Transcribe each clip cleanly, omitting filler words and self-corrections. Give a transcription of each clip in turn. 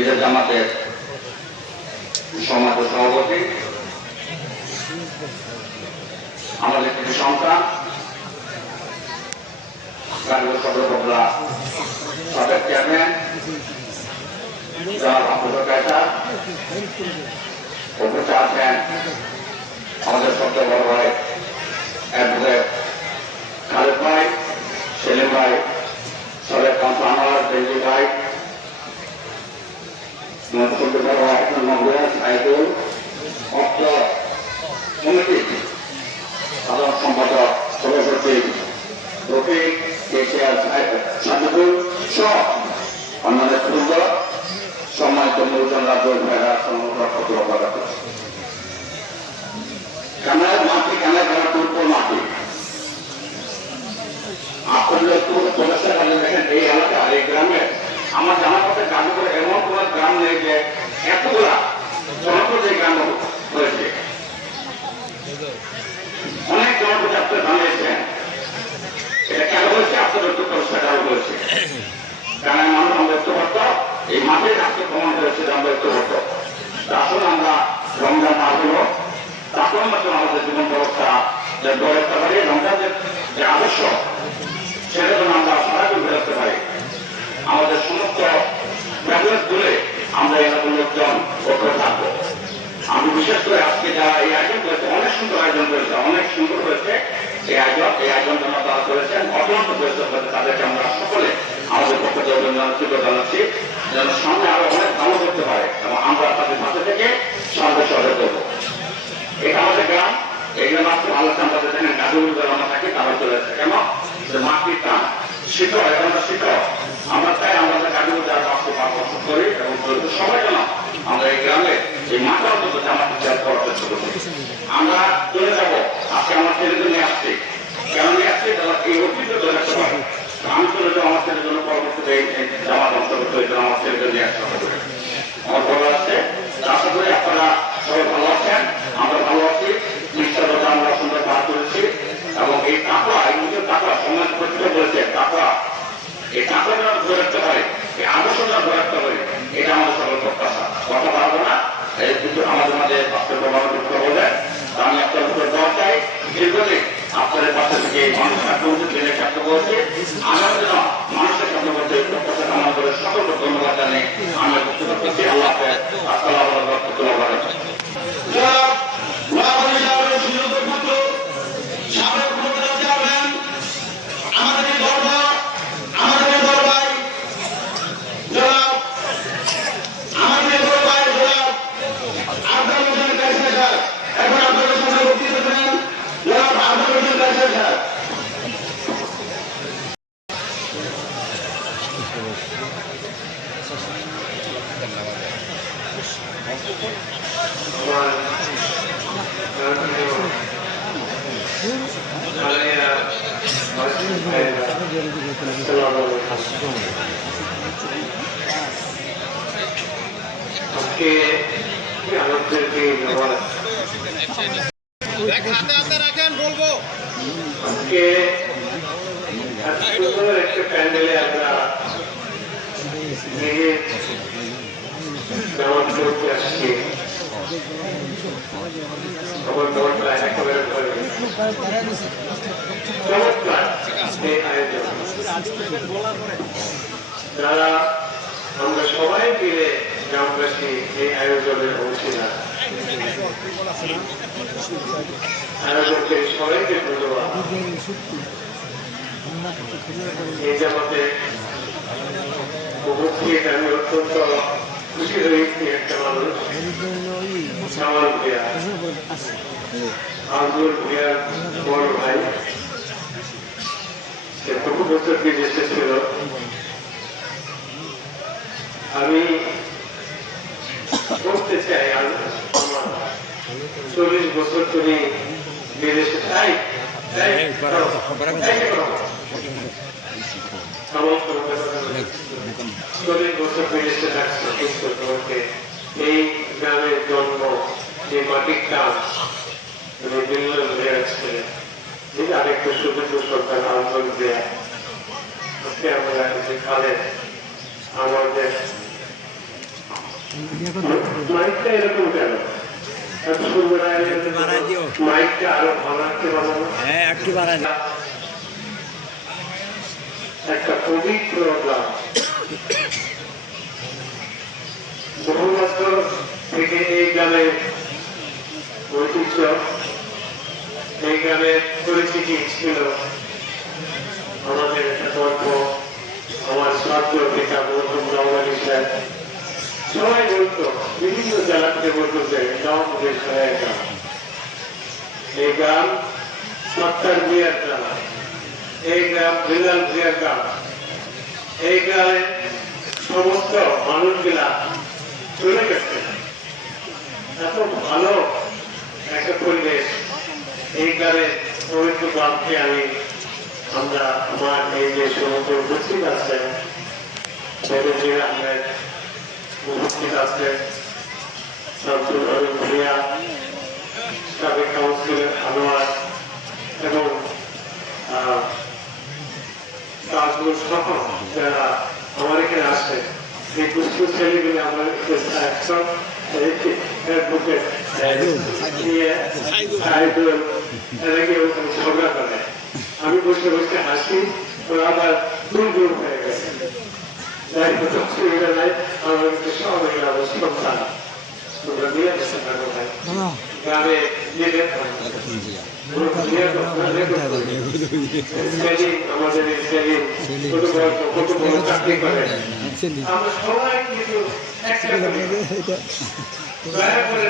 ঈদের জামাতের সমাজ সভাপতি, আমাদের কিছু সন্তান গাজীপুর সদর উপজেলা সাবেক চেয়ারম্যান যার আব্দুল কায়সার, উপস্থিত আছেন আমাদের সবচেয়ে বড় ভাই অ্যাডভোকেট খালেদ ভাই, সেলিম ভাই, সাবেক কাউন্সিলর আনোয়ার বেঞ্জি ভাই, সাইদুল অর্থ কমিটি সাধারণ সম্পাদক সভাপতি রফিক, সাজিদুল সহ অন্যান্য পূর্ব সম্মানিত মূলজন রাজ্য ভাইরা কানায় মাটি, কানায় খেলা পূর্ব মাটি। আপনাদের একটু প্রচেষ্টা করলে দেখেন এই এলাকা, এই গ্রামে আমার জানা মতে গাজীপুরে এমন কোন গ্রাম নেই যে এতগুলা জনপদ এই গ্রাম হয়েছে। অনেক জনপদ আপনারা জানিয়েছেন, এটা কেন হয়েছে আপনাদের একটু প্রচেষ্টা করা হয়েছে। কারণ মানুষ আমরা একটু করত, এই মাঠে রাখতে প্রমাণ করেছে যে আমরা একটু করত। আসলে আমরা রমজান মাস হলো, তারপর মতন আমাদের জীবন ব্যবস্থা গড়ে রাখতে পারি। রমজানের যে আবশ্যক সেটা যেন আমরা সারাদিন বেরোতে পারি। আমাদের সমস্ত ব্যবহার তুলে আমরা এলাকার লোকজন পক্ষে থাকবো। আমি বিশেষ করে আজকে যারা এই আয়োজন করেছে, অনেক সুন্দর আয়োজন করেছে, অনেক সুন্দর হয়েছে এই আয়োজন যেন তারা করেছেন, অত্যন্ত পরিশ্রম করেছে। তাদেরকে আমরা সকলে আমাদের পক্ষে জানাচ্ছি যেন সামনে আরো অনেক ভালো করতে পারে এবং আমরা তাদের সাথে থেকে সাহায্য সহযোগ করবো। এটা আমাদের গ্রাম, এই জন্য আজকে ভালো আমরা দেখেন গাজীপুর যারা আমরা থাকি তারা চলে যাচ্ছে কেন, মাটির টান শিখর, এখন শিখর আমরা চাই আমাদের গাজীপুর যারা 505 বছর করি এবং সবাই যেন আমরা এই গ্রামে এই মাঠে অন্তত জামাত করার চেষ্টা করছি। আমরা চলে যাবো, আজকে আমার ছেলেদের নিয়ে আসছি, কেন নিয়ে আসছি তারা এই ঐতিহ্য ধরে রাখতে পারে। আমি চলে যাবো আমার ছেলের জন্য, পরবর্তীতে জামাত অন্তর্ভুক্ত হয়েছিল আমার ছেলেদের নিয়ে আসতে হবে। আমার বলা আছে আশা করি আপনারা সবাই ভালো আছেন, আমরা ভালো আছি, নিশ্চয়তা আমরা সুন্দর পার করেছি এবং এই টাকা, এই নিজের টাকা সমাজ প্রতিষ্ঠা করেছে টাকা, এই টাকা যেন ধরে রাখতে পারে, এই আদর্শ যেন ধরে রাখতে পারে, এটা আমাদের সকল প্রত্যাশা। কথা পারবো না, কিন্তু আমাদের মাঝে বলে আমি আপনার উপর দেওয়া চাই দীর্ঘদিন আপনাদের পাশে থেকে মানুষের সাথে ট্রেনের সাথে বলছি, আমার জন্য মানুষের সাথে বলতে প্রত্যাশা কামনা করে সকলকে ধন্যবাদ জানিয়ে আমি বক্তব্য করছি। আল্লাহ হাফেজ, আসসালামু আলাইকুম ওয়া রাহমাতুল্লাহি ওয়া বারাকাতুহু। একটা প্যান্ডেলে আমরা জামাত করতে আসছি, খবর খবরটা একেবারে চমৎকার এই আয়োজন। যারা আমরা সবাই মিলে গ্রামবাসী এই আয়োজনের অংশীদার, আয়োজনকে সবাইকে ধন্যবাদ। এই জামাতে উপস্থিত আমি অত্যন্ত খুশি হয়েছি। একটা মানুষ সামাল ভূয়া, আব্দুল ভূয়ার বড় ভাই, সে বহু বছর বিদেশে ছিল। আমি বলতে চাই আমার 40 বছর তুমি বিদেশে চাই 40 বছর বিদেশে থাকছে, কিন্তু তোমাকে এই গ্রামের জন্ম, যে মাটির টান তুমি দিল্লি ধরে রাখছিলে, যেটা আরেকটা সুযোগ্য সরকার আন্দোলন দেয়া। আজকে আমরা যে খালেদ আমাদের মাইকটা এরকম কেন? মাইকটা আরো ভালো রাখতে পারবো না? হ্যাঁ একটু বাড়াই দিও। একটা পবিত্র গ্রাম, বহু বছর থেকে এই গ্রামের ঐতিহ্য, এই গ্রামের পরিচিতি ছিল আমাদের গল্প। আমার শ্রদ্ধ পিতা মরহুম নওয়ানী সাহেব সবাই বলতো, বিভিন্ন জেলা থেকে বলতো যে গাঁও মুখের সহায় গ্রাম, এই গ্রাম সত্তার বিয়ার গ্রাম, এই গ্রাম রেজাল বিয়ার গ্রাম, এই গ্রামে সমস্ত মানুষগুলা চলে গেছে। এত ভালো একটা পরিবেশ এই গ্রামে পবিত্র গ্রামকে আমরা আমার এই যে সমুদ্র উপস্থিত আছে, আহমেদ উপস্থিত আছে, শামসুল আলম ভূঁইয়া, সাবেক কাউন্সিলর আনোয়ার এবং তাজমুল সহ যারা আমার এখানে আসে, এই পুষ্প ছেলেগুলি আমার একশন ঝগড়া করে, আমি বসে বসে হাসি, ওরা আবার দূর দূর হয়ে গেছে। যাই হোক অসুবিধা নাই, আমার সবাই সন্তান তোমরা নিয়ে আসতে পারো ভাই গ্রামে আমাদের কত বড় চাকরি করে, আমরা সবাই কিন্তু দয়া করে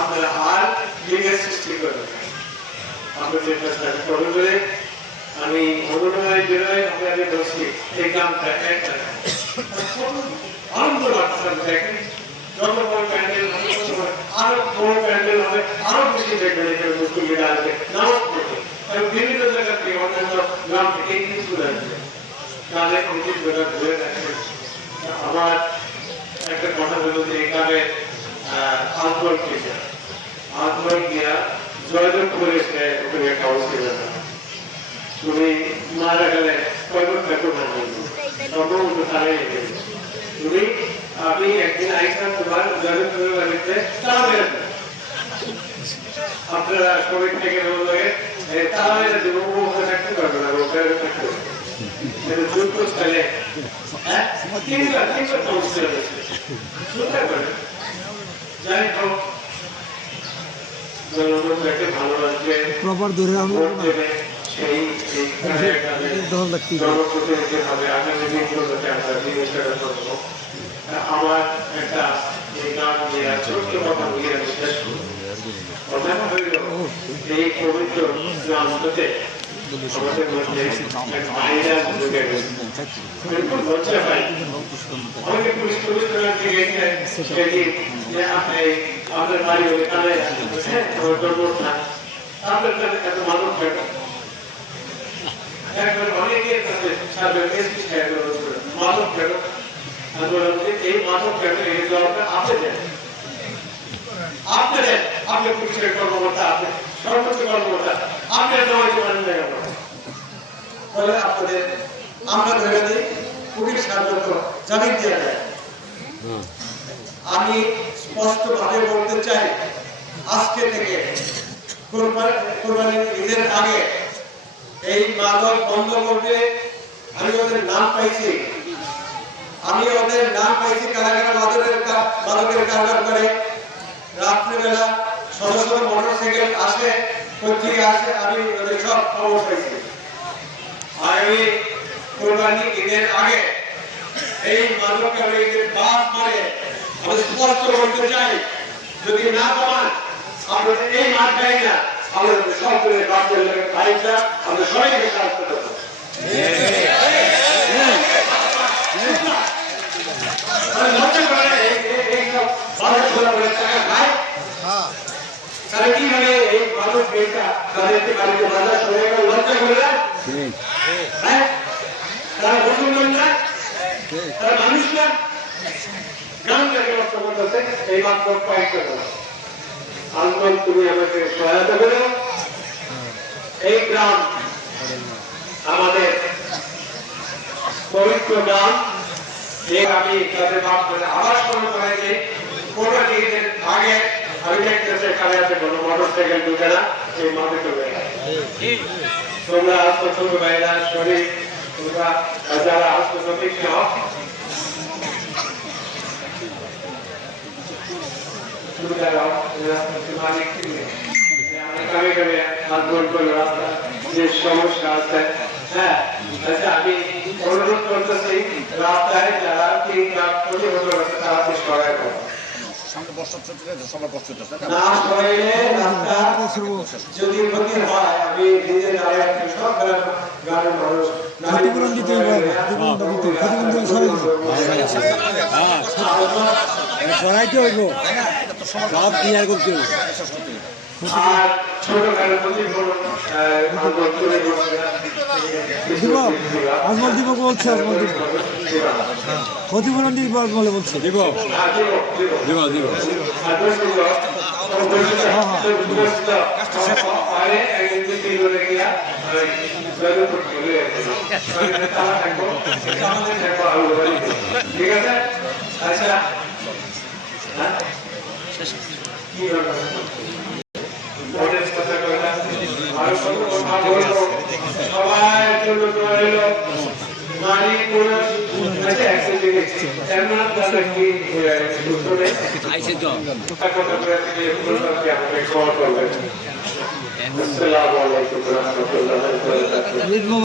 আপনারা আর লিগের সৃষ্টি করবেন। আপনাদের করবে বলে আমি মনোনয়নের জন্য আপনাদের বলছি, এই গ্রামটা একটা আনন্দ লাগছে। দেখেন যত বড় প্যান্ডেল হবে, আরো বড় প্যান্ডেল হবে, আরো বেশি দেখবেন এখানে মুসলিমরা আসবে নামাজ পড়বে এবং বিভিন্ন জায়গা থেকে অন্যান্য গ্রাম থেকে এই জিনিসগুলো আসবে, তাহলে এই জিনিসগুলো ধরে রাখবেন। আমার একটা কথা হলো যে এখানে আন্দোলন গিয়া জয়দেব করেছে ওখানে কাউন্সিলর, তুমি মারা গেলে কয়বার ঠাকুর সম্ভবত তারাই তুমি আমি একদিন আইসাম তোমার জয়দেব বাড়িতে আপনারা সবাই থেকে লাগে তারা দেবো থাকতে পারবে না, ওখানে থাকতে স্থলে যাই হোক ভালো লাগবে সেই জনপ্রতিনিধি হবে আগামী দিনগুলোতে আমরা জিনিসটা করবো। আমার একটা গান নিয়ে ছোট্ট কথা বলে আমি শেষ করবো। কথা হইল এই পবিত্র গ্রামটাতে আমাদের মধ্যে এক ভাইরাস ঢুকে গেছে, বিলকুল লজ্জা পাই। অনেকে পুলিশ থেকে আপনার বাড়ি ওখানে জন্মস্থান, আপনার কাছে এত মানুষ থাকে, একবার অনেকের কাছে মাদক ফেরত এই মাদক ফেরত এই জবাবটা আপনি দেন, আপনি দেন, আপনি পুলিশের কর্মকর্তা, আপনি সর্বোচ্চ কর্মকর্তা, আপনার জমাইতে পারেন না তাহলে আপনাদের আমরা ধরে দিই পুলিশ সার্বত্র জামিন দেওয়া যায়। আমি স্পষ্টভাবে বলতে চাই, আজকে থেকে কোরবানির ঈদের আগে এই মাদক বন্ধ করবে। আমি ওদের নাম পাইছি, কারা কারা মাদকের কারবার করে। রাত্রিবেলা সদস্য মোটরসাইকেল আসে, কোথেকে আসে, আমি ওদের সব খবর পাইছি। আমি কোরবানি ঈদের আগে এই মাদকের বাদ মারে আমি স্পষ্ট বলতে চাই, যদি না কমান আমরা এই মাঠ পাই না, আমাদের সকলের বাচ্চার লোকের ভাইটা আমরা সবাইকে সাহায্য করবো। তারা কিভাবে এই মানুষ তাদেরকে বাড়িতে বাজার সবাই লজ্জা করে না, তারা মুসলমান না, তারা মানুষ না, গ্রাম থেকে নষ্ট করতেছে এই মাত্র কয়েকটা কথা। আন্দোলন তুমি আমাকে সহায়তা করো, এই গ্রাম আমাদের পবিত্র গ্রাম, আমি তাদের মাধ্যমে আবার স্মরণ করাই দিই মোটরসাইকেল ঢুকে না এই মাঠে চলে গেছে। তোমরা আসতো ছোট ভাইরা শরীর তোমরা যারা আসতো সঠিক যে সমস্যা আছে হ্যাঁ আচ্ছা আমি অনুরোধ করতেছি রাস্তায় যারা 3 লাখ 20 বছর আছে তারা সহায় করো না সরাইলে রাস্তা যদি ক্ষতি হয় আমি নিজে দাঁড়িয়ে সব গ্রামের মানুষ ক্ষতিপূরণ দিতে সরাইতে হইব সব ক্লিয়ার করতে হইব। আর ছোটখাটো ক্ষতিপূরণ দিব আজমল দিব বলছে, আজমল দিব ক্ষতিপূরণ দিব, আজমলে বলছে দিব দিব দিব। ঠিক আছে আচ্ছা সবাই জন্য নারী পুরুষ এমন কি আসসালামু আলাইকুম ওয়া রাহমাতুল্লাহি ওয়া বারাকাতুহু।